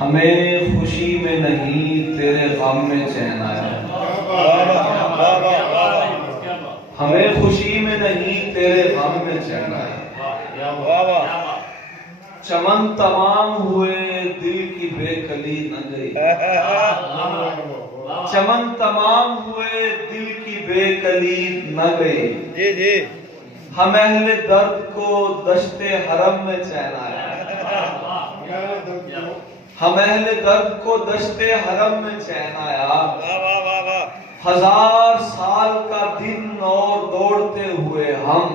ہمیں خوشی میں نہیں تیرے غم میں چین آیا، ہمیں خوشی میں نہیں تیرے غم میں چین آیا۔ چمن تمام ہوئے دل کی بے کلی نہ گئی، چمن تمام ہوئے دل کی بے کلی نہ گئی۔ ہم اہل درد کو دشت حرم میں چین آیا، ہم اہل درد کو دشت حرم میں چین آیا۔ ہزار سال کا دن اور دوڑتے ہوئے ہم،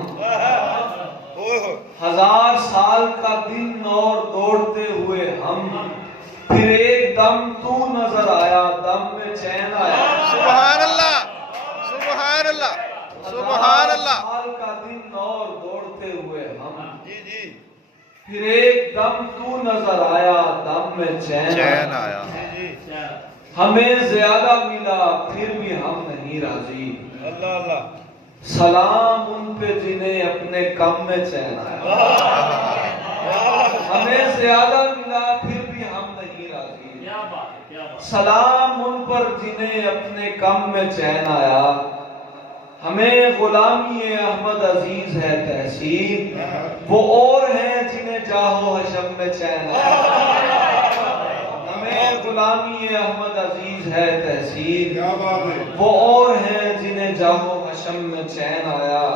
ہزار سال کا دن اور دوڑتے ہوئے ہم، پھر ایک دم تو نظر آیا، دم میں چین آیا۔ سبحان اللہ، سبحان اللہ، سبحان اللہ۔ ہزار سال کا دن اور دوڑتے ہوئے ہم، پھر ایک دم تو نظر آیا، دم میں چین آیا۔ ہمیں زیادہ ملا پھر بھی ہم نہیں راضی، اللہ اللہ۔ سلام ان پہ جنہیں اپنے کم میں چین آیا۔ ہمیں زیادہ ملا پھر بھی ہم نہیں راضی، سلام ان پر جنہیں اپنے کم میں چین آیا۔ ہمیں غلامی احمد عزیز ہے تحصیل، وہ اور ہیں جنہیں جاہو حشم میں چین آیا۔ ہمیں غلامی احمد عزیز ہے تحصیل، وہ اور ہیں جنہیں جاہو حشم میں چین آیا۔